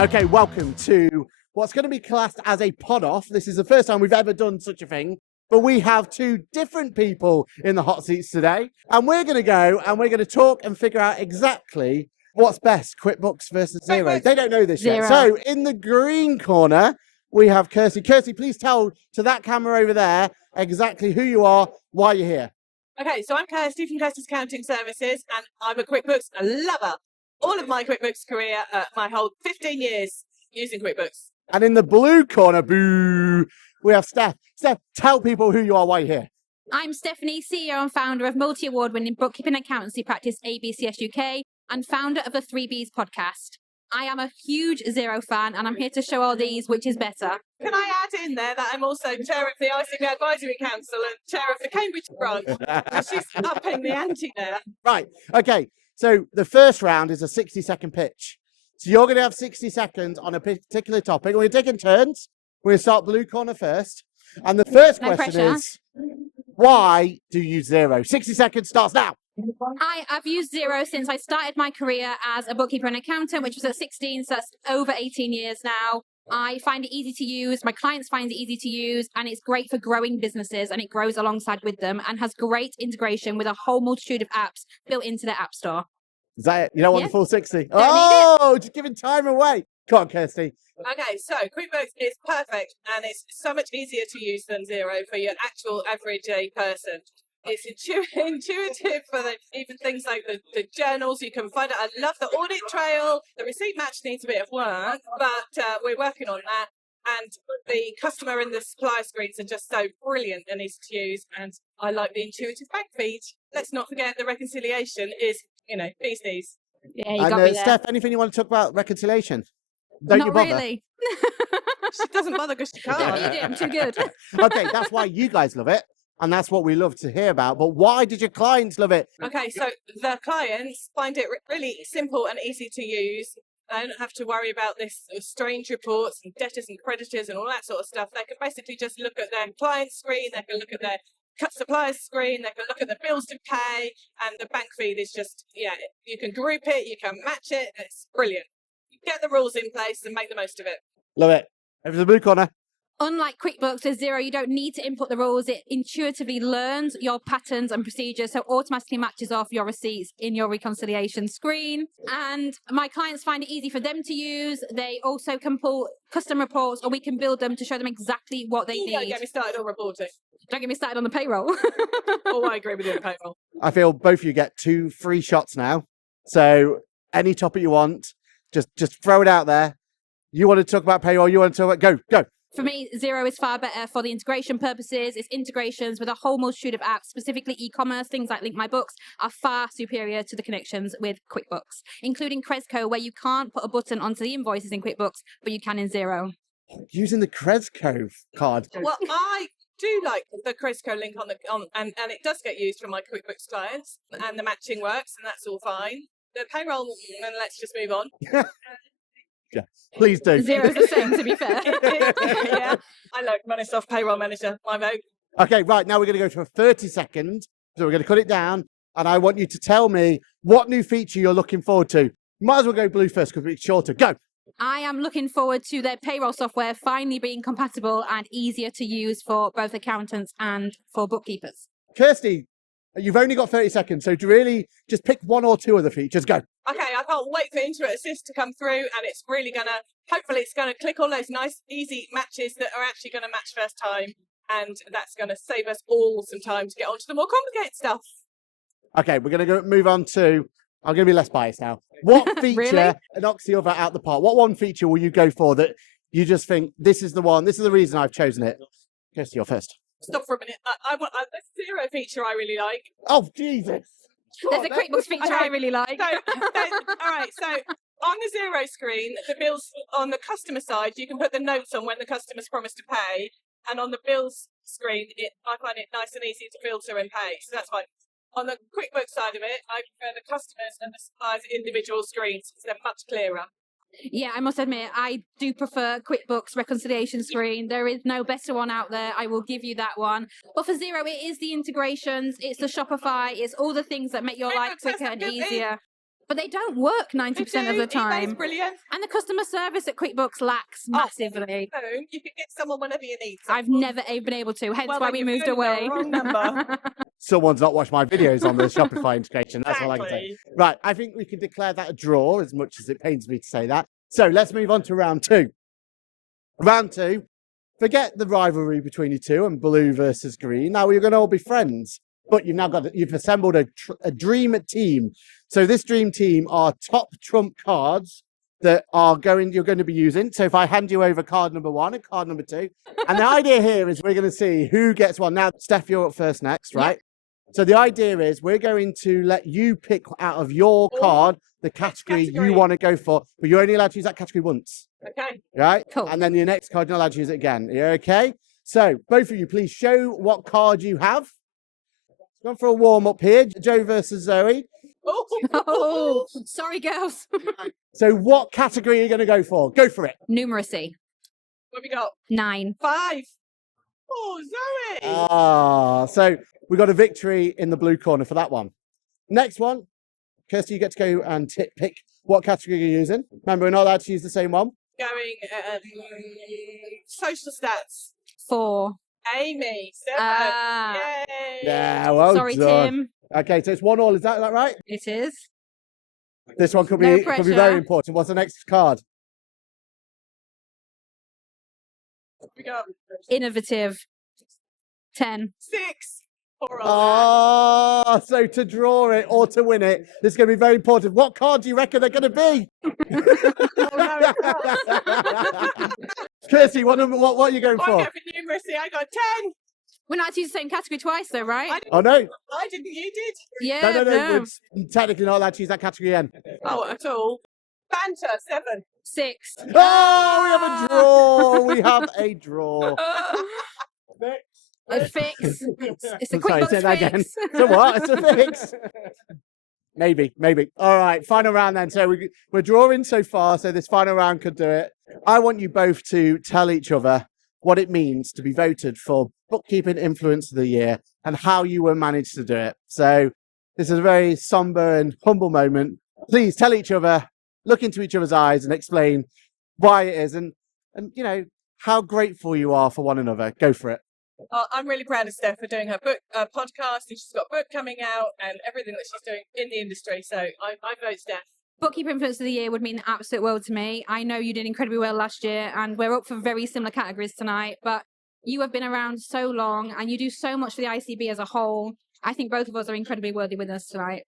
Okay, welcome to what's going to be classed as a pod-off. This is the first time we've ever done such a thing, but we have two different people in the hot seats today, and we're going to go and we're going to talk and figure out exactly what's best, QuickBooks versus Xero. They don't know this yet. So in the green corner, we have Kirsty. Kirsty, please tell to that camera over there exactly who you are, why you're here. Okay, so I'm Kirsty from Kirsty's Accounting Services, and I'm a QuickBooks lover. All of my QuickBooks career, my whole 15 years using QuickBooks. And in the blue corner, boo, we have Steph. Steph, tell people who you are, why you're here. I'm Stephanie, CEO and founder of multi-award winning bookkeeping accountancy practice ABCS UK and founder of the 3Bs podcast. I am a huge Xero fan and I'm here to show all these which is better. Can I add in there that I'm also chair of the ICB Advisory Council and chair of the Cambridge branch? She's upping the ante there. Right, okay. So the first round is a 60-second pitch. So you're going to have 60 seconds on a particular topic. We're taking turns. We're going to start blue corner first. And the first question is, why do you use Xero? 60 seconds starts now. I've used Xero since I started my career as a bookkeeper and accountant, which was at 16, so that's over 18 years now. I find it easy to use, my clients find it easy to use, and it's great for growing businesses, and it grows alongside with them and has great integration with a whole multitude of apps built into their app store. Is that it? You don't want the full 60? Don't need it. Just giving time away. Come on, Kirsty. Okay, so QuickBooks is perfect, and it's so much easier to use than Xero for your actual everyday person. It's intuitive for even things like the journals. You can find it. I love the audit trail. The receipt match needs a bit of work, but we're working on that. And the customer and the supplier screens are just so brilliant and easy to use. And I like the intuitive bank feed. Let's not forget the reconciliation is, bee's knees. Yeah, you got me there. Steph, anything you want to talk about reconciliation? Don't Not you bother? really. She doesn't bother because she can't. Don't need it. I'm too good. Okay, that's why you guys love it. And that's what we love to hear about. But why did your clients love it? Okay, so the clients find it really simple and easy to use. They don't have to worry about this strange reports and debtors and creditors and all that sort of stuff. They can basically just look at their client screen. They can look at their supplier screen. They can look at the bills to pay. And the bank feed is just, you can group it. You can match it. It's brilliant. You get the rules in place and make the most of it. Love it. Over to the blue corner. Unlike QuickBooks with Xero, you don't need to input the rules. It intuitively learns your patterns and procedures, so automatically matches off your receipts in your reconciliation screen. And my clients find it easy for them to use. They also can pull custom reports, or we can build them to show them exactly what they need. Don't get me started on reporting. Don't get me started on the payroll. Oh, I agree with you on the payroll. I feel both of you get 2 free shots now. So any topic you want, just throw it out there. You want to talk about payroll, you want to talk about, go. For me, Xero is far better for the integration purposes. Its integrations with a whole multitude of apps, specifically e-commerce, things like Link My Books, are far superior to the connections with QuickBooks, including Cresco, where you can't put a button onto the invoices in QuickBooks, but you can in Xero. Using the Cresco card. Well, I do like the Cresco link and it does get used for my QuickBooks clients, and the matching works, and that's all fine. The payroll, and let's just move on. Yeah, please do. Xero's the same, to be fair. Yeah, I like Microsoft Payroll Manager. My vote. Okay, right, now we're going to go for 30 seconds. So we're going to cut it down, and I want you to tell me what new feature you're looking forward to. You might as well go blue first because it's shorter. Go. I am looking forward to their payroll software finally being compatible and easier to use for both accountants and for bookkeepers. Kirsty, you've only got 30 seconds, so to really just pick 1 or 2 of the features. Go. Okay, I can't wait for Intuit Assist to come through, and it's really hopefully it's going to click all those nice, easy matches that are actually going to match first time, and that's going to save us all some time to get onto the more complicated stuff. Okay, we're going to move on to, I'm going to be less biased now. What feature Really? knocks the other out the park? What one feature will you go for that you just think, this is the one, this is the reason I've chosen it? Kirsty, you're first. Stop for a minute. There's a Xero feature I really like. Oh, Jesus. There's a QuickBooks feature I really like. All right, so on the Xero screen, the bills on the customer side, you can put the notes on when the customer's promised to pay. And on the bills screen, I find it nice and easy to filter and pay. So that's fine. On the QuickBooks side of it, I prefer the customers and the suppliers individual screens because they're much clearer. Yeah, I must admit, I do prefer QuickBooks reconciliation screen. There is no better one out there. I will give you that one. But for Xero, it is the integrations, it's the Shopify, it's all the things that make your life quicker and easier. but they don't work 90% of the Email's time. brilliant. And the customer service at QuickBooks lacks massively. Phone, you can get someone whenever you need. I've never been able to, hence why we moved away. Wrong number. Someone's not watched my videos on the Shopify integration. That's all I can say. Right, I think we can declare that a draw, as much as it pains me to say that. So let's move on to round 2. Round 2, forget the rivalry between you two and blue versus green. Now you're going to all be friends, but you've assembled a dream team. So this dream team are top trump cards that you're going to be using. So if I hand you over card number 1 and card number 2, and the idea here is we're going to see who gets one. Now, Steph, you're up first next, right? Yep. So the idea is we're going to let you pick out of your card the category you want to go for, but you're only allowed to use that category once. Okay. Right? Cool. And then your next card, you're not allowed to use it again. Are you okay? So both of you, please show what card you have. Going for a warm up here, Joe versus Zoe. Oh, sorry, girls. So what category are you going to go for? Go for it. Numeracy. What have we got? 9. 5. Oh, Zoe. So we got a victory in the blue corner for that one. Next one, Kirsty, you get to go and pick what category you're using. Remember, we're not allowed to use the same one. Going social stats. 4. Amy. 7. Ah. Yay. Yeah, well Sorry, done. Tim. Okay, so it's 1-1. Is that right? It is. This one could No be pressure. very important. What's the next card? What we got? Innovative. 10. 6. Poor old man. So to draw it or to win it, this is going to be very important. What card do you reckon they're going to be? Kirsty, what are you going for? I'm going for numeracy. I got 10. We're not to use the same category twice, though, right? Oh, no. I didn't. You did. Yeah. No. We're technically not allowed to use that category again. Oh, at all. Banter. 7. 6. Oh, we have a draw. A fix. It's a Sorry, QuickBooks say that again. fix. So what? It's a fix. Maybe. All right, final round then. So we're drawing so far, so this final round could do it. I want you both to tell each other what it means to be voted for Bookkeeping Influence of the Year and how you were managed to do it. So this is a very somber and humble moment. Please tell each other, look into each other's eyes and explain why it is and you know, how grateful you are for one another. Go for it. I'm really proud of Steph for doing her book podcast, and she's got a book coming out and everything that she's doing in the industry. So I vote Steph. Bookkeeper Influence of the Year would mean the absolute world to me. I know you did incredibly well last year, and we're up for very similar categories tonight, but you have been around so long, and you do so much for the ICB as a whole. I think both of us are incredibly worthy winners tonight.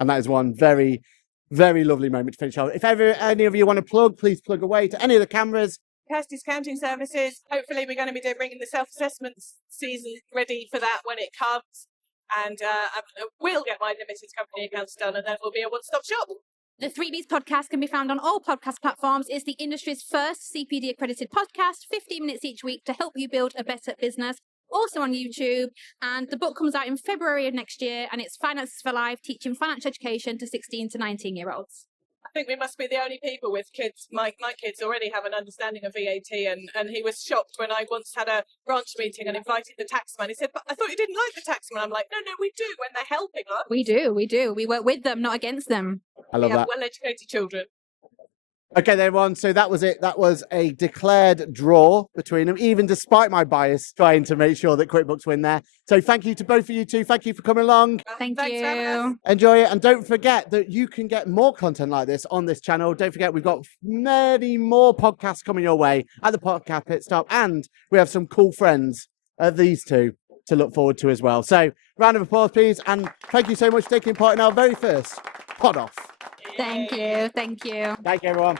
And that is one very, very lovely moment to finish off. If ever any of you want to plug, please plug away to any of the cameras. Kirsty's Counting Services. Hopefully we're going to be bringing the self-assessment season ready for that when it comes. And we'll get my limited company accounts done, and then we'll be a one-stop shop. The 3Bs podcast can be found on all podcast platforms. It's the industry's first CPD accredited podcast, 15 minutes each week to help you build a better business. Also on YouTube. And the book comes out in February of next year, and it's Finances for Life, teaching financial education to 16 to 19-year-olds. I think we must be the only people with kids. My kids already have an understanding of VAT, and he was shocked when I once had a branch meeting and invited the taxman. He said, "But I thought you didn't like the taxman." I'm like, no, we do when they're helping us. We do. We work with them, not against them. I love that. Well-educated children. Okay, then, everyone. So that was it. That was a declared draw between them, even despite my bias trying to make sure that QuickBooks win there. So thank you to both of you two. Thank you for coming along. Thanks for having us. you. Enjoy it. And don't forget that you can get more content like this on this channel. Don't forget, we've got many more podcasts coming your way at the Podcast Pit Stop. And we have some cool friends, these two, to look forward to as well. So round of applause, please. And thank you so much for taking part in our very first pod off. Thank you. Thank you, everyone.